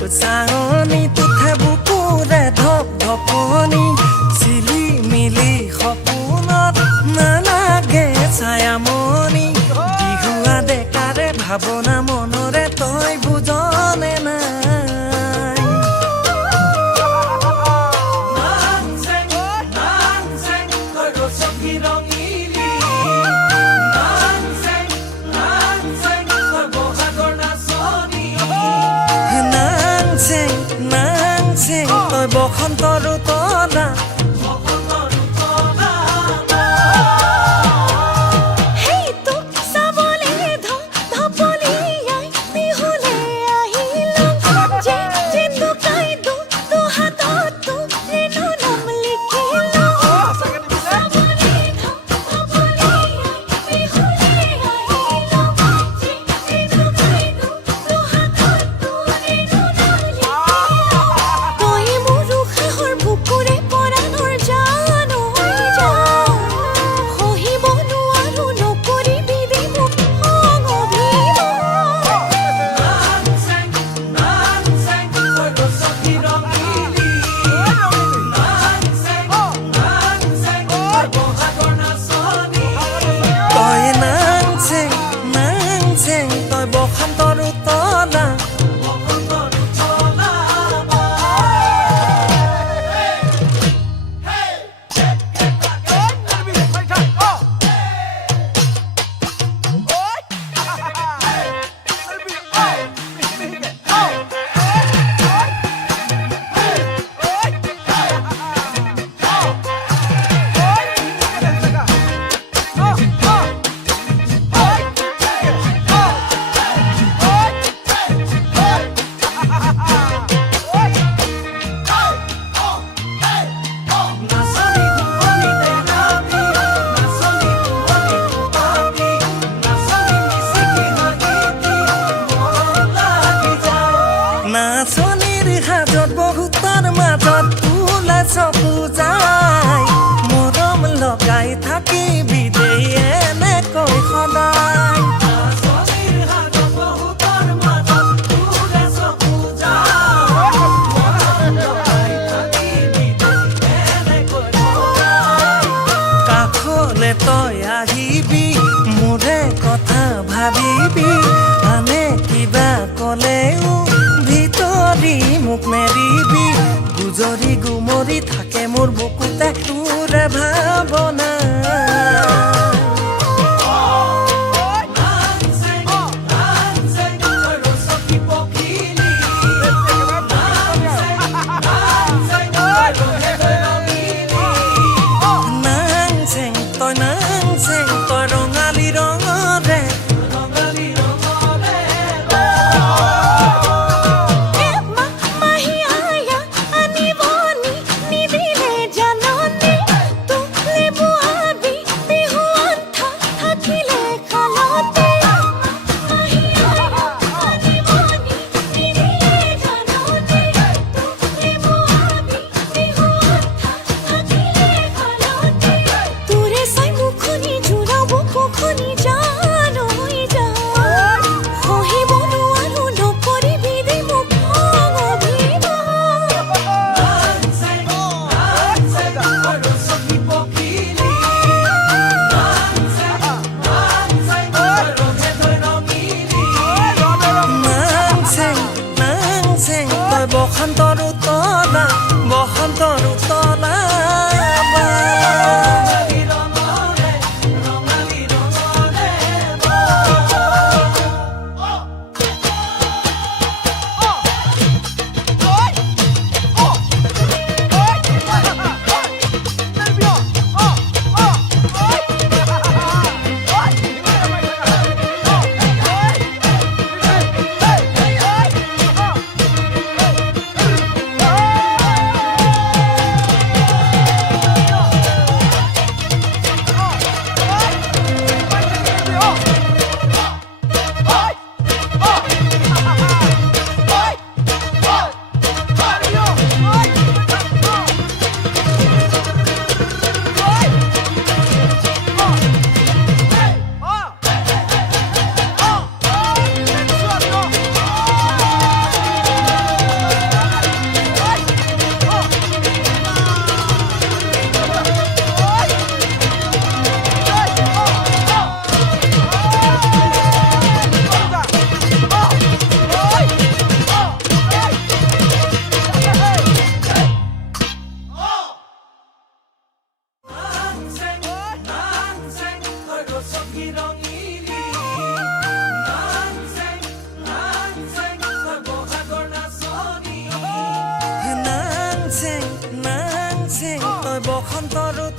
চাৱনি তুঠে বুকুৰে ধপ ধপনি চিলি মিলি সপোনত নালাগে ছায়ামণি বিহুৱা ডেকাৰে ভাৱনা মনৰে তই বুজনে নাই তই বসন্তৰ তলা নাচনিৰ হাজত বহুতৰ মাজত ফুলে চকু যায় মৰম লগাই থাকিবি দেই এনেকৈ সদায় নাচনিৰ হাজত বহুতৰ মাজত ফুলে চকু যায় মৰম লগাই থাকিবি দেই এনেকৈ সদায় কাষলে তই আহিবি মোৰে কথা ভাবিবি আনে কিবা ক'লেও মোক নেৰিবি গুজৰি গুমৰি থাকে মোৰ বুকুতে তোৰে ভাৱনা বসন্তৰ তলা বসন্তৰ তলা বসন্তৰ